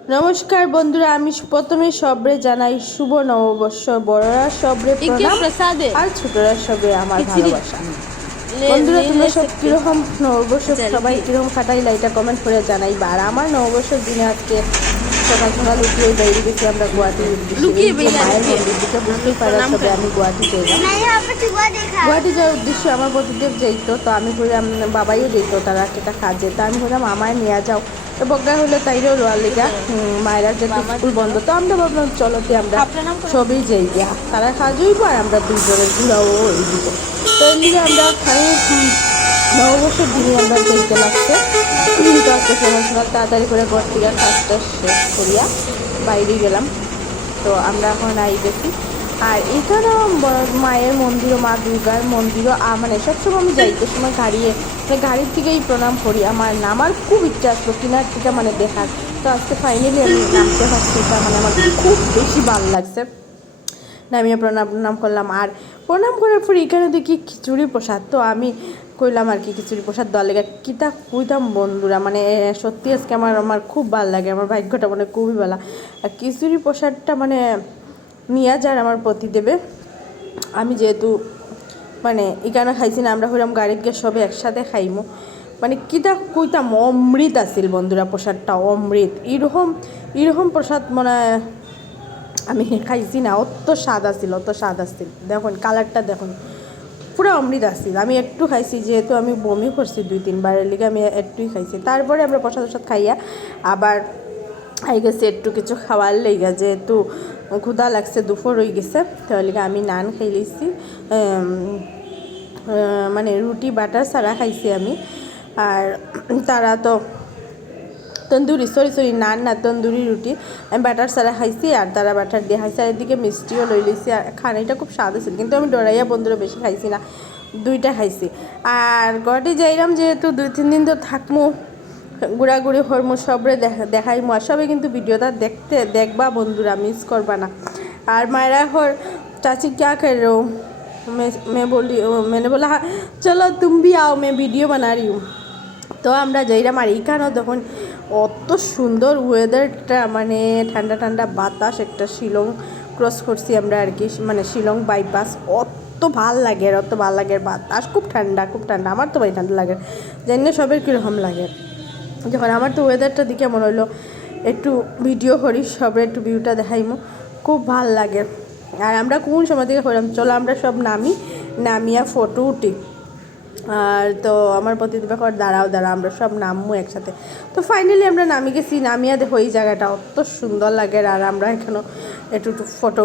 নমস্কার বন্ধুরা, আমি প্রথমে সবরে জানাই শুভ নববর্ষ। বড়রা সবরে প্রণাম আর ছোটরা সবে আমার ভালোবাসা। বন্ধুরা, তোমরা সব কিরকম নববর্ষ সবাই কিরকম কাটাইলা এটা কমেন্ট করে জানাইবা। আর আমার নববর্ষের দিনে আজকে সকাল সকাল উঠে বাইরে গেছি আমরা গুয়াহাটির উদ্দেশ্যে। মায়ের মন্দির দিকে বুঝতেই পারা সবে আমি গুয়াহাটি যাইলাম। গুয়াহাটি যাওয়ার উদ্দেশ্যে আমার প্রতিদেব যাইতো, তো আমি বললাম বাবাইও যাইতো, তারা একটা কাজে, তা আমি বললাম আমায় নিয়ে যাও। তো বগা হলো তাইরেও রোয়ার লিগা মায়েরা যেহেতু স্কুল বন্ধ, তো আমরা ভাবলাম চলোতে আমরা সবই যাই গিয়া, তারা কাজ হইব আর আমরা দুজনের ঘুরাও হয়ে দিব। তো এর লিগে আমরা নববর্ষের দিনে আমরা যাইতে লাগছে। তো আজকে সকাল সকাল তাড়াতাড়ি করে ঘর থেকে কাজটা শেষ করিয়া বাইরে গেলাম। তো আমরা এখন আই গেছি। আর এখানেও মায়ের মন্দিরও, মা দুর্গার মন্দিরও মানে সবসময় আমি যাইতে সময় গাড়ির থেকেই প্রণাম করি। আমার নামার খুব ইচ্ছা আসলো কিনার থেকে মানে দেখার। তো আজকে ফাইনালি আমি নামতে পারছি, এটা মানে আমার খুব বেশি ভালো লাগছে। নামিয়ে প্রণাম করলাম। আর প্রণাম করার পর এখানে দেখি খিচুড়ি প্রসাদ, তো আমি কইলাম আর কি খিচুড়ি প্রসাদ দেওয়ার লেগে কিতা কইতাম বন্ধুরা, মানে সত্যি আজকে আমার খুব ভালো লাগে, আমার ভাগ্যটা মানে খুবই ভালো। আর খিচুড়ি প্রসাদটা মানে নিয়ে যার আমার প্রতি দেবে। আমি যেহেতু মানে এখানে খাইছি না, আমরা হইলাম গাড়িতে গিয়ে সবে একসাথে খাইমো, মানে কিতা কইতাম অমৃত আসিল বন্ধুরা, প্রসাদটা অমৃত। এরকম প্রসাদ মানে আমি খাইছি না, অত স্বাদ আসিল, দেখুন কালারটা দেখুন, পুরো অমৃত আসিল। আমি একটু খাইছি, যেহেতু আমি বমি করছি 2-3বারের লিগে আমি একটুই খাইছি। তারপরে আমরা প্রসাদ খাইয়া আবার আই গেছে একটু কিছু খাওয়ার লেগে, যেহেতু ক্ষুধা লাগছে, দুপুর হয়ে গেছে। তাহলে আমি নান খাই লইছি, মানে রুটি বাটার ছাড়া খাইছি আমি। আর তারা তো তন্দুরি নান না তন্দুরি রুটি, আমি বাটার ছাড়া খাইছি আর তারা বাটার দিয়ে খাইছে। আর এদিকে মিষ্টিও লই লইছি। আর খানিটা খুব স্বাদ হয়েছিল, কিন্তু আমি ডরাইয়া বন্ধুরা বেশি খাইছি না, 2টা খাইছি। আর গুয়াহাটি যাইলাম যেহেতু 2-3 দিন তো থাকমু, ঘোরাঘুরি হরমু, সবরে দেখাইমু। আর সবাই কিন্তু ভিডিওটা দেখবা বন্ধুরা, মিস করবা না। আর মায়েরা হর চাচি क्या कर रहे हो, मैंने बोला चलो तुम भी आओ, मैं वीडियो बना रही हूँ। তো আমরা যাইলাম। আর এইখানেও তখন অত সুন্দর ওয়েদারটা, মানে ঠান্ডা ঠান্ডা বাতাস, একটা শিলং ক্রস করছি আমরা আর কি, মানে শিলং বাইপাস, অত ভাল লাগে বাতাস, খুব ঠান্ডা আমার তো ভাই ঠান্ডা লাগে, জানি সবের কীরকম লাগে। যখন আমার তো ওয়েদারটা দিকে মনে হলো একটু ভিডিও করি, সবে একটু ভিউটা দেখাইমো, খুব ভাল লাগে। আর আমরা কোন সময় থেকে করলাম, চলো আমরা সব নামিয়া ফটো উঠি। আর তো আমার প্রতিদেব দাঁড়াও আমরা সব নামবো একসাথে। তো ফাইনালি আমরা নামি গেছি, নামিয়া দেখো এই জায়গাটা অত সুন্দর লাগে। আর আমরা এখানেও একটু ফটো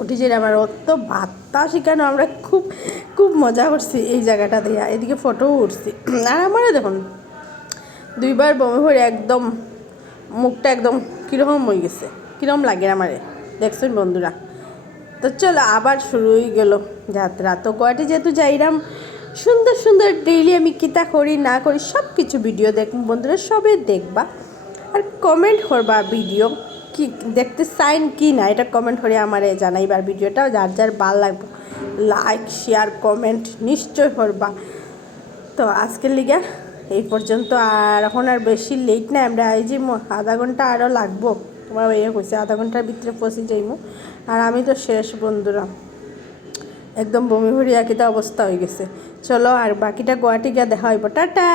উঠেছি, আমার অত বাতাস, সেখানে আমরা খুব মজা করছি এই জায়গাটা দিয়ে, এদিকে ফটোও উঠছি। আর আমারও দেখুন 2বার বমি ভরে একদম মুখটা একদম কীরকম হয়ে গেছে, কীরকম লাগে আমারে, দেখছেন বন্ধুরা। তো চলো আবার শুরু হয়ে গেল যাত্রা। তো গুয়াহাটি যেহেতু যাইলাম, সুন্দর ডেইলি আমি কিতা করি না করি সব কিছু ভিডিও দেখব বন্ধুরা, সবে দেখবা। আর কমেন্ট করবা ভিডিও কি দেখতে চাইন কি না, এটা কমেন্ট করে আমারে জানাইবার। ভিডিওটা যার ভালো লাগবে লাইক শেয়ার কমেন্ট নিশ্চয় করবা। তো আজকের লিগে এই পর্যন্ত। আর এখন আর বেশি লেট না, আমরা এই যে আধা ঘন্টা আরও লাগবো, তোমার ইয়ে কইছে আধা ঘন্টার ভিতরে পৌঁছে যাইমু। আর আমি তো শেষ বন্ধুরা, একদম বমি ভরিয়া কিতা অবস্থা হয়ে গেছে। চলো আর বাকিটা গুয়াহাটি গিয়ে দেখা হইব, টাটা।